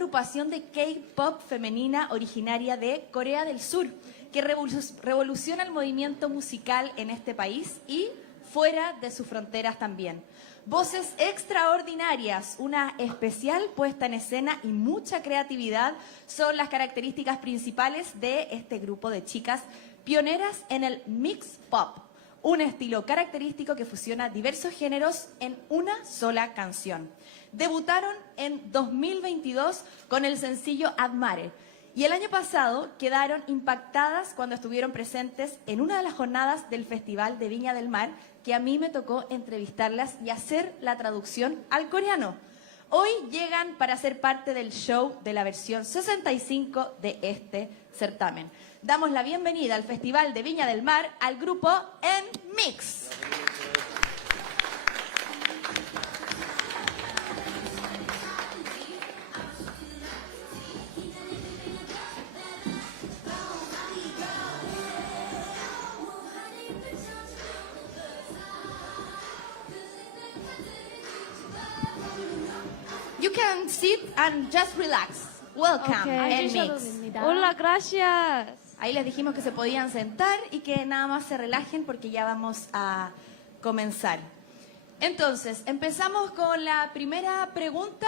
agrupación de K-pop femenina originaria de Corea del Sur, que revoluciona el movimiento musical en este país y fuera de sus fronteras también. Voces extraordinarias, una especial puesta en escena y mucha creatividad son las características principales de este grupo de chicas pioneras en el mix pop, un estilo característico que fusiona diversos géneros en una sola canción. Debutaron en 2022 con el sencillo Admare y el año pasado quedaron impactadas cuando estuvieron presentes en una de las jornadas del Festival de Viña del Mar, que a mí me tocó entrevistarlas y hacer la traducción al coreano. Hoy llegan para ser parte del show de la versión 65 de este certamen. Damos la bienvenida al Festival de Viña del Mar al grupo NMIXX. You can sit and just relax. Welcome, NMIXX. Hola, gracias. Ahí les dijimos que se podían sentar y que nada más se relajen porque ya vamos a comenzar. Entonces, empezamos con la primera pregunta.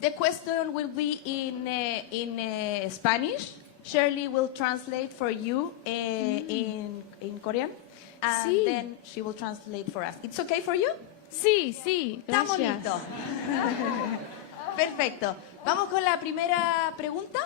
The question will be in Spanish. Shirley will translate for you in Korean. And Sí. then she will translate for us. It's okay for you? Sí, sí, Estamos gracias. listos. Perfecto. Vamos con la primera pregunta.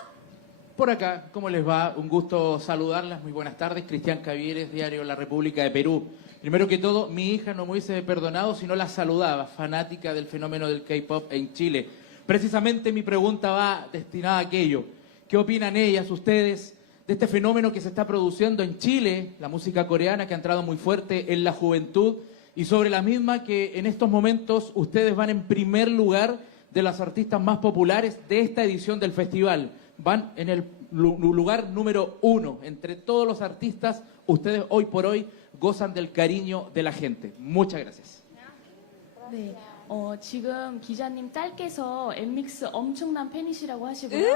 Por acá, ¿cómo les va? Un gusto saludarlas. Muy buenas tardes. Cristian Cavieres, Diario La República de Perú. Primero que todo, mi hija no me hubiese perdonado si no la saludaba, fanática del fenómeno del K-pop en Chile. Precisamente mi pregunta va destinada a aquello. ¿Qué opinan ellas, ustedes, de este fenómeno que se está produciendo en Chile, la música coreana que ha entrado muy fuerte en la juventud, y sobre la misma que en estos momentos ustedes van en primer lugar de las artistas más populares de esta edición del festival? Van en el lugar número 1. Entre todos los artistas, ustedes hoy por hoy gozan del cariño de la gente. Muchas gracias. 네, 지금 기자님 딸께서 엔믹스 엄청난 팬이시라고 하시고요.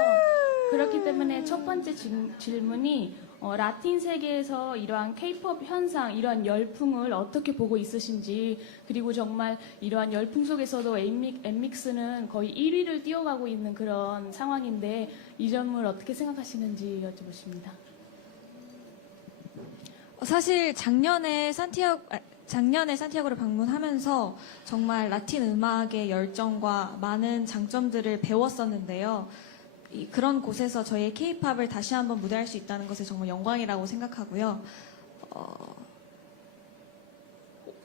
그렇기 때문에 첫 번째 질문이 라틴 세계에서 이러한 K-pop 현상, 이러한 열풍을 어떻게 보고 있으신지, 그리고 정말 이러한 열풍 속에서도 엔믹스는 거의 1위를 뛰어가고 있는 그런 상황인데 이 점을 어떻게 생각하시는지 여쭤보십니다. 사실 작년에 산티아고를 방문하면서 정말 라틴 음악의 열정과 많은 장점들을 배웠었는데요. 그런 곳에서 저희의 K-팝을 다시 한번 무대할 수 있다는 것이 정말 영광이라고 생각하고요.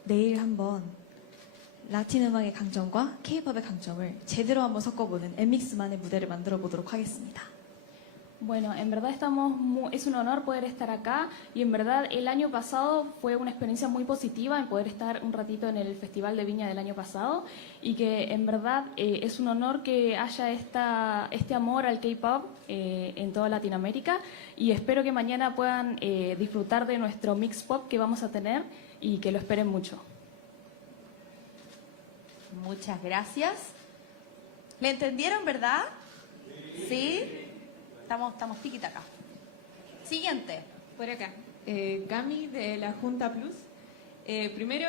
내일 한번 라틴 음악의 강점과 K-팝의 강점을 제대로 한번 섞어보는 엔믹스만의 무대를 만들어 보도록 하겠습니다. Bueno, en verdad es un honor poder estar acá y en verdad el año pasado fue una experiencia muy positiva en poder estar un ratito en el Festival de Viña del año pasado y que en verdad es un honor que haya este amor al K-pop en toda Latinoamérica y espero que mañana puedan disfrutar de nuestro mix pop que vamos a tener y que lo esperen mucho. Muchas gracias. ¿Le entendieron, verdad? ¿Sí? Estamos tiquita acá. Siguiente. Por acá, Cami de la Junta Plus. Primero,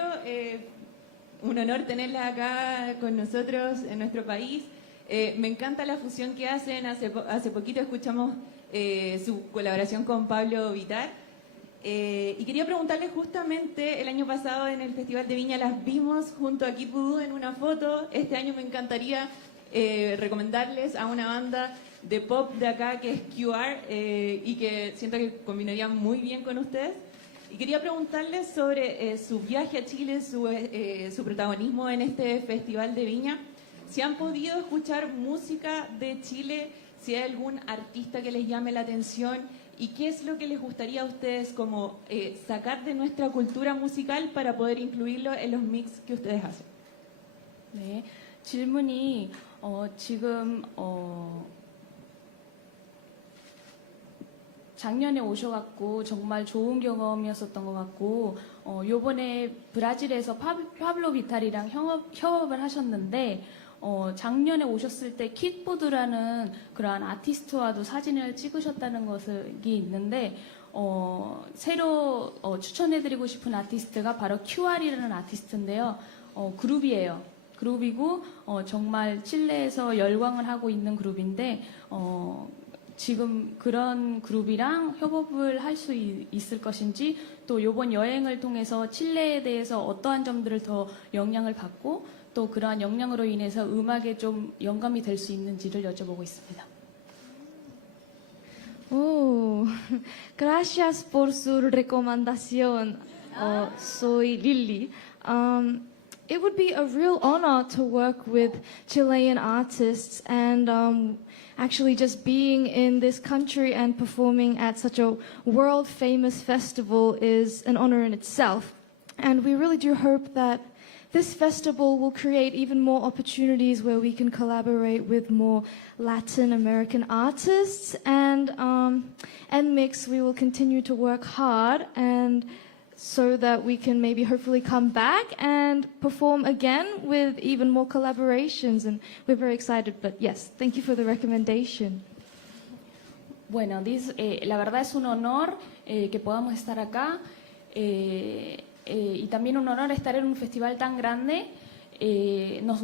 un honor tenerla acá con nosotros en nuestro país. Me encanta la fusión que hacen. Hace poquito escuchamos su colaboración con Pablo Vittar. Y quería preguntarle justamente, el año pasado en el Festival de Viña las vimos junto a Kid Voodoo en una foto. Este año me encantaría recomendarles a una banda de pop de acá que es QR y que siento que combinaría muy bien con ustedes. Y quería preguntarles sobre su viaje a Chile, su protagonismo en este Festival de Viña. Si han podido escuchar música de Chile, si hay algún artista que les llame la atención y qué es lo que les gustaría a ustedes como sacar de nuestra cultura musical para poder incluirlo en los mix que ustedes hacen. 네, 질문이 지금 작년에 오셔갖고 정말 좋은 경험이었었던 것 같고 요번에 브라질에서 파블로 비탈이랑 협업을 하셨는데 작년에 오셨을 때 킥보드라는 그러한 아티스트와도 사진을 찍으셨다는 것이 있는데 새로 추천해드리고 싶은 아티스트가 바로 QR이라는 아티스트인데요. 그룹이에요. 그룹이고 정말 칠레에서 열광을 하고 있는 그룹인데 지금 그런 그룹이랑 협업을 할 수 있을 것인지 또 이번 여행을 통해서 칠레에 대해서 어떠한 점들을 더 영향을 받고 또 그러한 영향으로 인해서 음악에 좀 영감이 될 수 있는지를 여쭤보고 있습니다. Gracias por su recomendación. Soy Lily. It would be a real honor to work with Chilean artists and actually just being in this country and performing at such a world famous festival is an honor in itself. And we really do hope that this festival will create even more opportunities where we can collaborate with more Latin American artists and Mix, we will continue to work hard and so that we can maybe hopefully come back and perform again with even more collaborations. And we're very excited, but yes, thank you for the recommendation. Bueno, la verdad es un honor que podamos estar acá y también un honor estar en un festival tan grande. Nos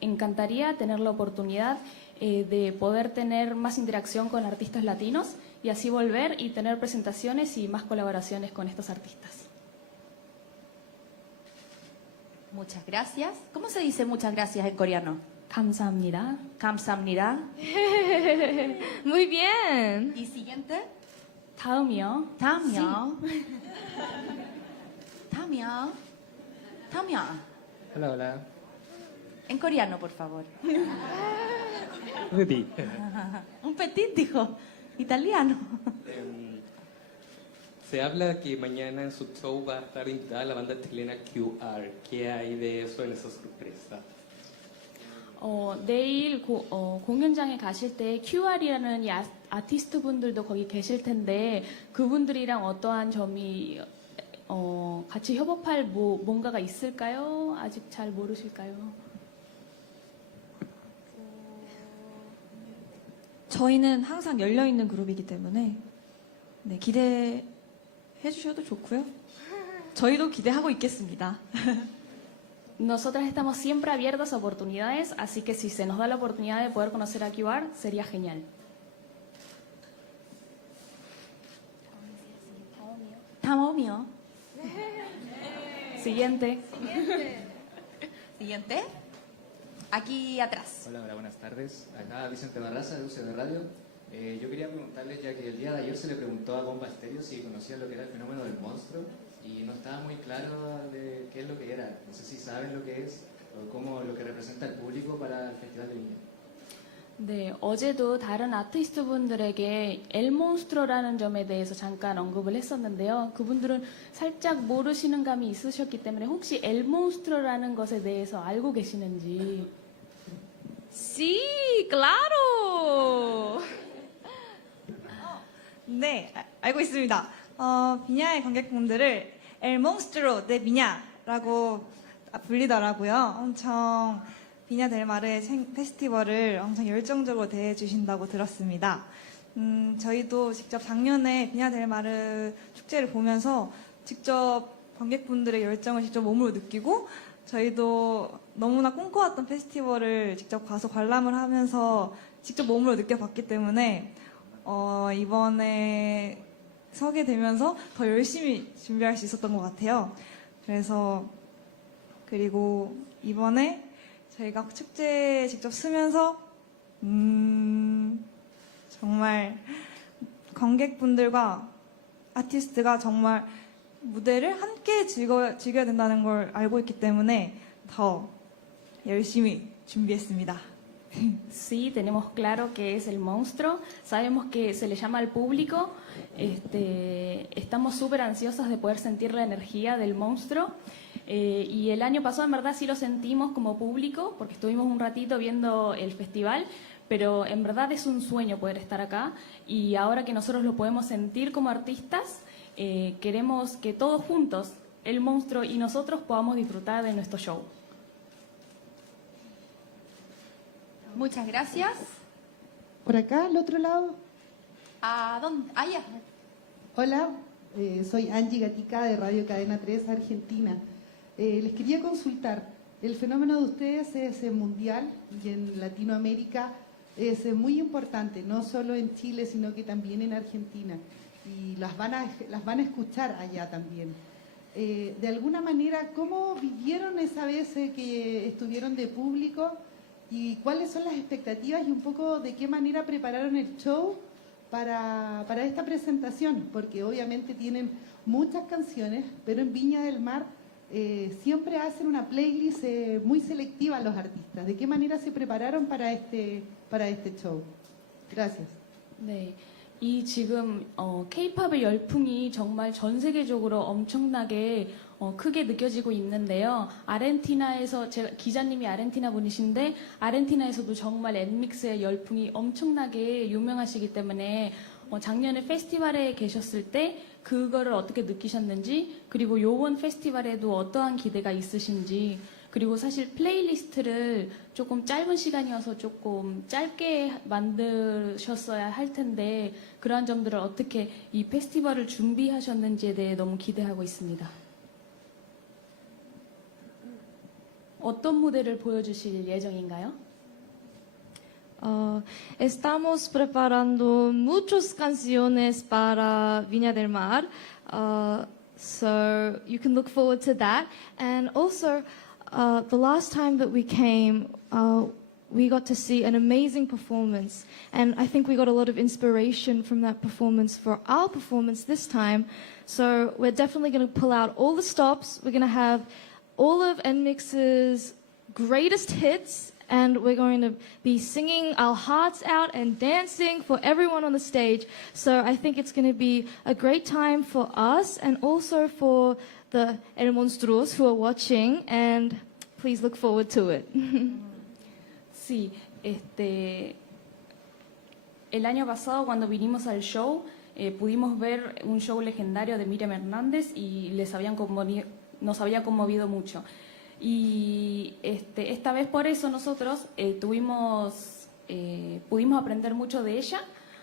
encantaría tener la oportunidad de poder tener más interacción con artistas latinos y así volver y tener presentaciones y más colaboraciones con estos artistas. Muchas gracias. ¿Cómo se dice muchas gracias en coreano? 감사합니다. 감사합니다. Muy bien. ¿Y siguiente? 다음이요. 다음이요. 다음이요. 다음이요. Hola, hola. En coreano, por favor. Rudy. Un petit, dijo. Italiano. Se habla que mañana en su show va a estar invitada la banda chilena QR. ¿Qué hay de eso en esa sorpresa? 내일 공연장에 가실 때 QR이라는 이 아티스트 분들도 거기 계실 텐데 그분들이랑 어떠한 점이 같이 협업할 뭔가가 있을까요? 아직 잘 모르실까요? 저희는 항상 열려있는 그룹이기 때문에 네, 기대해 주셔도 좋고요. 저희도 기대하고 있겠습니다. Nosotras estamos siempre abiertas a oportunidades, así que si se nos da la oportunidad de poder conocer a QR, sería genial. 다음이요. Siguiente. Siguiente. Aquí atrás. Hola, hola, buenas tardes. Acá Vicente Barraza de UCB Radio. Yo quería preguntarles, ya que el día de ayer se le preguntó a Bomba Estéreo si conocía lo que era el fenómeno del monstruo y no estaba muy claro de qué es lo que era. No sé si saben lo que es o cómo lo que representa el público para el Festival de Viña. 네, 어제도 다른 아티스트 분들에게 엘몬스트로라는 점에 대해서 잠깐 언급을 했었는데요. 그분들은 살짝 모르시는 감이 있으셨기 때문에 혹시 엘몬스트로라는 것에 대해서 알고 계시는지. Sí, claro. 네, 알고 있습니다. 비냐의 관객분들을 El Monstruo de Viña라고 불리더라고요. 엄청 비냐 델 마르의 페스티벌을 엄청 열정적으로 대해주신다고 들었습니다. 저희도 직접 작년에 비냐 델 마르 축제를 보면서 직접 관객분들의 열정을 직접 몸으로 느끼고 저희도 너무나 꿈꿔왔던 페스티벌을 직접 가서 관람을 하면서 직접 몸으로 느껴봤기 때문에 이번에 서게 되면서 더 열심히 준비할 수 있었던 것 같아요. 그리고 이번에 저희가 축제에 직접 쓰면서 정말 관객분들과 아티스트가 정말 무대를 함께 즐겨야 된다는 걸 알고 있기 때문에 더 열심히 준비했습니다. Sí, tenemos claro que es el monstruo, sabemos que se le llama al público, estamos súper ansiosas de poder sentir la energía del monstruo y el año pasado en verdad sí lo sentimos como público porque estuvimos un ratito viendo el festival, pero en verdad es un sueño poder estar acá y ahora que nosotros lo podemos sentir como artistas, queremos que todos juntos, el monstruo y nosotros, podamos disfrutar de nuestro show. Muchas gracias. Por acá, al otro lado. ¿A dónde? Allá. Hola, soy Angie Gatica de Radio Cadena 3 Argentina. Les quería consultar, el fenómeno de ustedes es mundial y en Latinoamérica es muy importante, no solo en Chile, sino que también en Argentina. Y las van a escuchar allá también. De alguna manera, ¿cómo vivieron esa vez que estuvieron de público? ¿Y cuáles son las expectativas y un poco de qué manera prepararon el show para esta presentación? Porque obviamente tienen muchas canciones, pero en Viña del Mar siempre hacen una playlist muy selectiva los artistas. ¿De qué manera se prepararon para este show? Gracias. 네. 이 지금 K-팝의 열풍이 정말 전 세계적으로 엄청나게 크게 느껴지고 있는데요. 아르헨티나에서 기자님이 아르헨티나 분이신데 아르헨티나에서도 정말 엔믹스의 열풍이 엄청나게 유명하시기 때문에 작년에 페스티벌에 계셨을 때 그거를 어떻게 느끼셨는지, 그리고 요번 페스티벌에도 어떠한 기대가 있으신지, 그리고 사실 플레이리스트를 조금 짧은 시간이어서 조금 짧게 만드셨어야 할 텐데 그러한 점들을 어떻게 이 페스티벌을 준비하셨는지에 대해 너무 기대하고 있습니다. 어떤 무대를 보여주실 예정인가요? Estamos preparando muchas canciones para Viña del Mar, so you can look forward to that. And also, the last time that we came, we got to see an amazing performance, and I think we got a lot of inspiration from that performance for our performance this time. So we're definitely going to pull out all the stops. We're going to have all of NMIX's greatest hits, and we're going to be singing our hearts out and dancing for everyone on the stage. So I think it's going to be a great time for us and also for the El Monstruos who are watching, and please look forward to it. Sí, el año pasado cuando vinimos al show pudimos ver un show legendario de Miriam Hernández y nos había conmovido mucho. Y esta vez por eso nosotros pudimos aprender mucho de ella,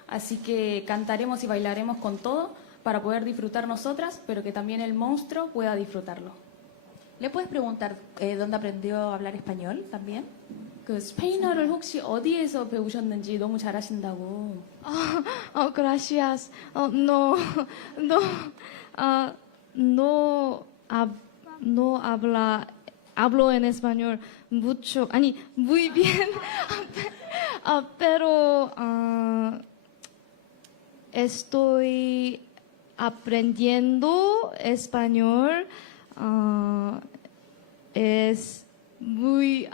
así que cantaremos y bailaremos con todo para poder disfrutar nosotras, pero que también el monstruo pueda disfrutarlo. ¿Le puedes preguntar dónde aprendió a hablar español también? 그 스페인어를 혹시 어디에서 배우셨는지 너무 잘하신다고. Gracias. No hablo en español mucho, muy bien, pero estoy aprendiendo español. Es muy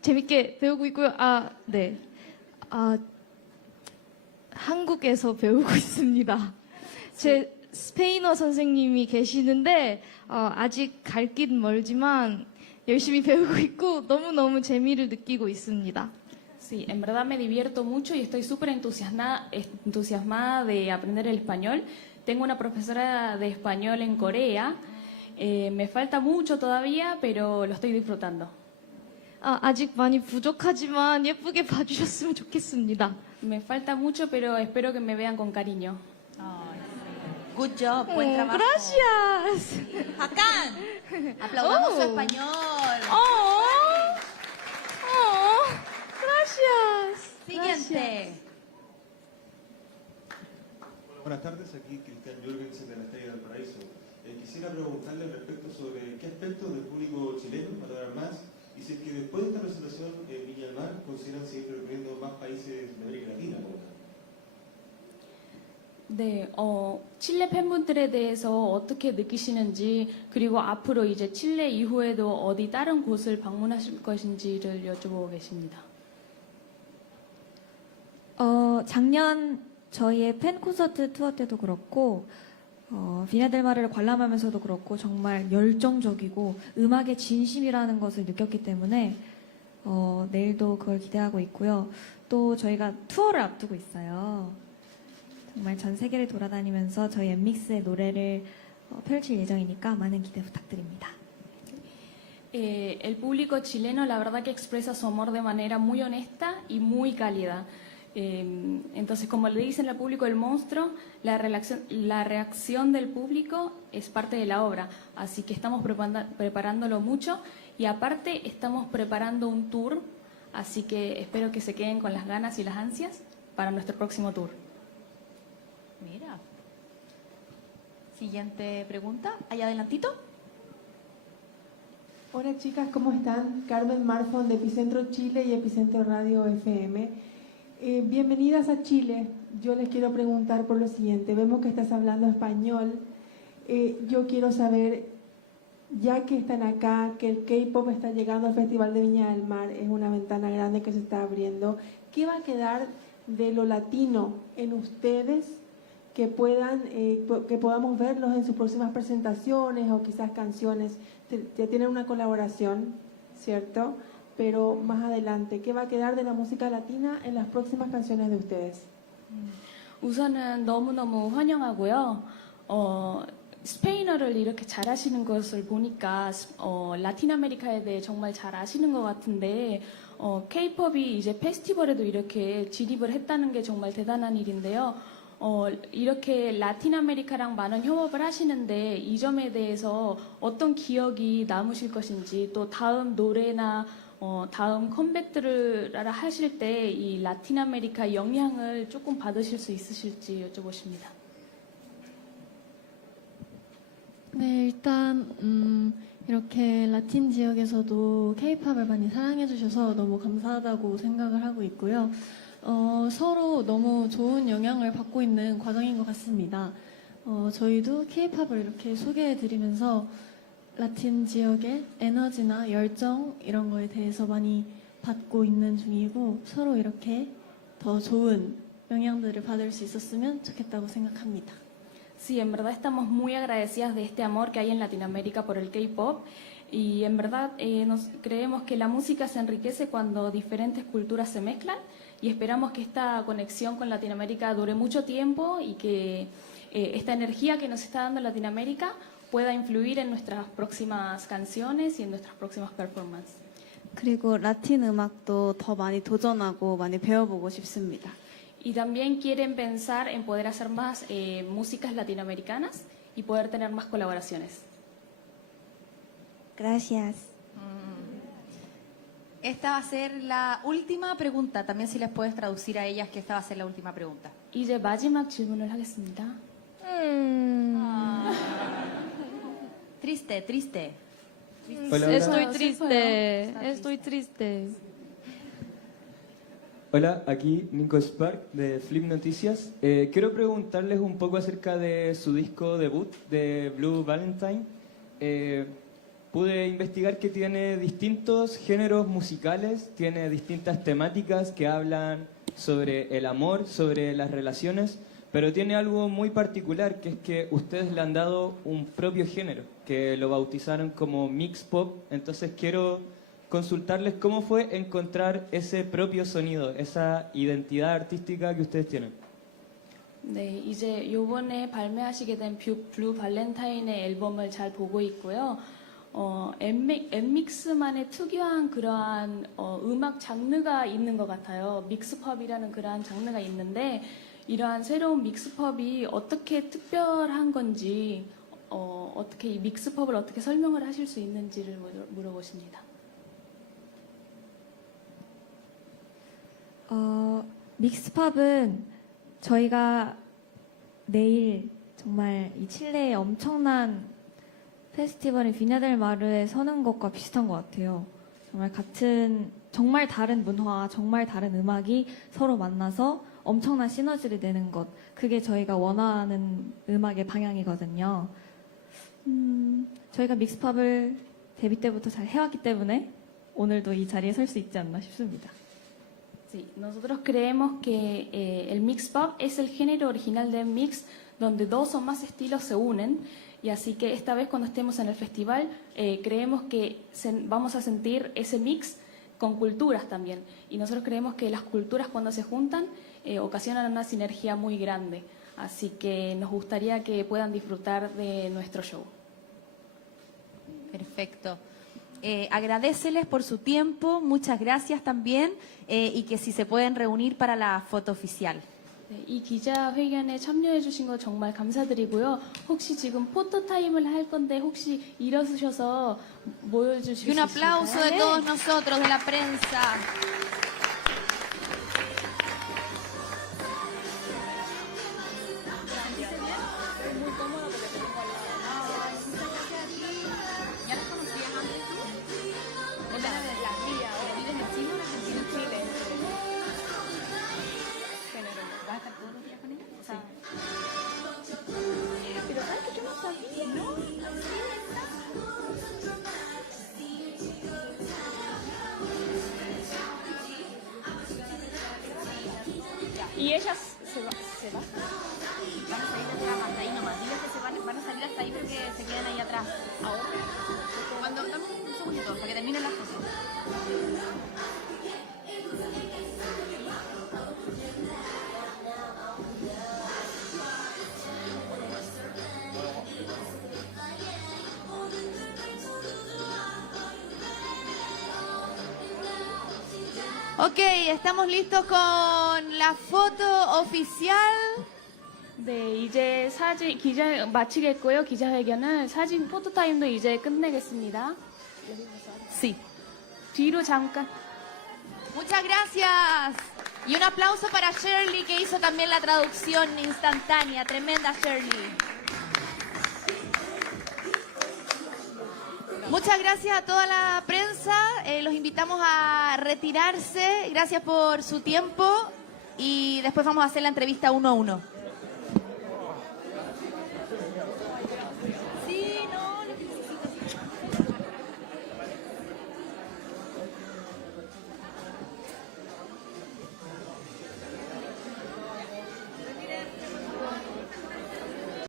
재밌게 배우고 있고요. 네. 한국에서 배우고 있습니다. 제 스페인어 선생님이 계시는데 아직 갈 길 멀지만 열심히 배우고 있고 너무너무 재미를 느끼고 있습니다. Sí, en verdad me divierto mucho y estoy súper entusiasmada de aprender el español. Tengo una profesora de español en Corea. Me falta mucho todavía, pero lo estoy disfrutando. 아직 많이 부족하지만 예쁘게 봐주셨으면 좋겠습니다. Me falta mucho, pero espero que me vean con cariño. Good job, buen trabajo. Gracias. Hakan, aplaudamos su español. Gracias. Siguiente. Buenas tardes, aquí Cristian Jorgensen de la Estrella del Paraíso. Quisiera preguntarle respecto sobre qué aspectos del público chileno valoran más y si es que después de esta presentación en Viña del Mar consideran seguir recorriendo más países de América Latina. 네, 칠레 팬분들에 대해서 어떻게 느끼시는지, 그리고 앞으로 이제 칠레 이후에도 어디 다른 곳을 방문하실 것인지를 여쭤보고 계십니다. 작년 저희의 팬 콘서트 투어 때도 그렇고 비냐델마르를 관람하면서도 그렇고 정말 열정적이고 음악의 진심이라는 것을 느꼈기 때문에 내일도 그걸 기대하고 있고요. 또 저희가 투어를 앞두고 있어요. 정말 전 세계를 돌아다니면서 저희 엔믹스의 노래를 펼칠 예정이니까 많은 기대 부탁드립니다. El público chileno la verdad que expresa su amor de manera muy honesta y muy cálida. Entonces, como le dicen al público el monstruo, la reacción del público es parte de la obra. Así que estamos preparándolo mucho y aparte estamos preparando un tour, así que espero que se queden con las ganas y las ansias para nuestro próximo tour. Mira. Siguiente pregunta. Allá adelantito. Hola chicas, ¿cómo están? Carmen Marfon de Epicentro Chile y Epicentro Radio FM. Bienvenidas a Chile. Yo les quiero preguntar por lo siguiente. Vemos que estás hablando español. Yo quiero saber, ya que están acá, que el K-pop está llegando al Festival de Viña del Mar, es una ventana grande que se está abriendo, ¿qué va a quedar de lo latino en ustedes que podamos verlos en sus próximas presentaciones o quizás canciones? Ya tienen una colaboración, ¿cierto? Pero más adelante, ¿qué va a quedar de la música latina en las próximas canciones de ustedes? 우선은 너무너무 환영하고요. 스페인어를 이렇게 잘하시는 것을 보니까 라틴 아메리카에 대해 정말 잘 아시는 것 같은데 K-팝이 이제 페스티벌에도 이렇게 진입을 했다는 게 정말 대단한 일인데요. 이렇게 라틴 아메리카랑 많은 협업을 하시는데 이 점에 대해서 어떤 기억이 남으실 것인지, 또 다음 노래나 다음 컴백들을 하실 때 이 라틴 아메리카 영향을 조금 받으실 수 있으실지 여쭤보십니다. 네, 일단 이렇게 라틴 지역에서도 K-팝을 많이 사랑해 주셔서 너무 감사하다고 생각을 하고 있고요. 서로 너무 좋은 영향을 받고 있는 과정인 것 같습니다. 저희도 K-팝을 이렇게 소개해 드리면서 라틴 지역의 에너지나 열정 이런 거에 대해서 많이 받고 있는 중이고, 서로 이렇게 더 좋은 영향들을 받을 수 있었으면 좋겠다고 생각합니다. Sí, en verdad estamos muy agradecidas de este amor que hay en Latinoamérica por el K-pop y en verdad creemos que la música se enriquece cuando diferentes culturas se mezclan y esperamos que esta conexión con Latinoamérica dure mucho tiempo y que esta energía que nos está dando Latinoamérica pueda influir en nuestras próximas canciones y en nuestras próximas performances. 그리고 라틴 음악도 더 많이 도전하고 많이 배워보고 싶습니다. Y también quieren pensar en poder hacer más músicas latinoamericanas y poder tener más colaboraciones. Gracias. Esta va a ser la última pregunta. También si les puedes traducir a ellas que esta va a ser la última pregunta. 이제 마지막 질문을 하겠습니다. Triste, triste. Hola, hola. Estoy triste. Hola, aquí Nico Spark de Flip Noticias. Quiero preguntarles un poco acerca de su disco debut de Blue Valentine. Pude investigar que tiene distintos géneros musicales, tiene distintas temáticas que hablan sobre el amor, sobre las relaciones, pero tiene algo muy particular, que es que ustedes le han dado un propio género, que lo bautizaron como mix pop. Entonces quiero consultarles cómo fue encontrar ese propio sonido, esa identidad artística que ustedes tienen. 네, 이제 요번에 발매하시게 된 블루 발렌타인의 앨범을 잘 보고 있고요. 엠믹스만의 특유한 그러한 음악 장르가 있는 것 같아요. 믹스팝이라는 그러한 장르가 있는데 이러한 새로운 믹스팝이 어떻게 특별한 건지, 어떻게 이 믹스팝을 어떻게 설명을 하실 수 있는지를 물어보십니다. 믹스팝은 저희가 내일 정말 이 칠레의 엄청난 페스티벌인 비냐델 마르에 서는 것과 비슷한 것 같아요. 정말 다른 문화와 정말 다른 음악이 서로 만나서 엄청난 시너지를 내는 것, 그게 저희가 원하는 음악의 방향이거든요. 저희가 믹스팝을 데뷔 때부터 잘 해왔기 때문에 오늘도 이 자리에 설 수 있지 않나 싶습니다. Sí, nosotros creemos que el mix pop es el género original del mix donde dos o más estilos se unen, y así que esta vez cuando estemos en el festival creemos que vamos a sentir ese mix con culturas también, y nosotros creemos que las culturas cuando se juntan ocasionan una sinergia muy grande, así que nos gustaría que puedan disfrutar de nuestro show. Perfecto. agradéceles por su tiempo, muchas gracias también, y que si se pueden reunir para la foto oficial. 네, 이 기자회견에 참여해주신 거 정말 감사드리고요. 혹시 지금 포토타임을 할 건데 혹시 일어서셔서 모여주실 수 Y un 있을까요? aplauso de todos nosotros, de la prensa. Y ella se va. Van a salir hasta ahí nomás. Diles que van a salir hasta ahí porque se quedan ahí atrás. Ahora, dame un segundito para que termine la foto. Ok, estamos listos con la foto oficial. 네, 이제 사진 기자 마치겠고요. 기자회견은 사진 포토타임도 이제 끝내겠습니다. Sí. 뒤로 잠깐. Muchas gracias. Y un aplauso para Shirley que hizo también la traducción instantánea. Tremenda Shirley. Muchas gracias a toda la prensa. Los invitamos a retirarse. Gracias por su tiempo. Y después vamos a hacer la entrevista 1 a 1.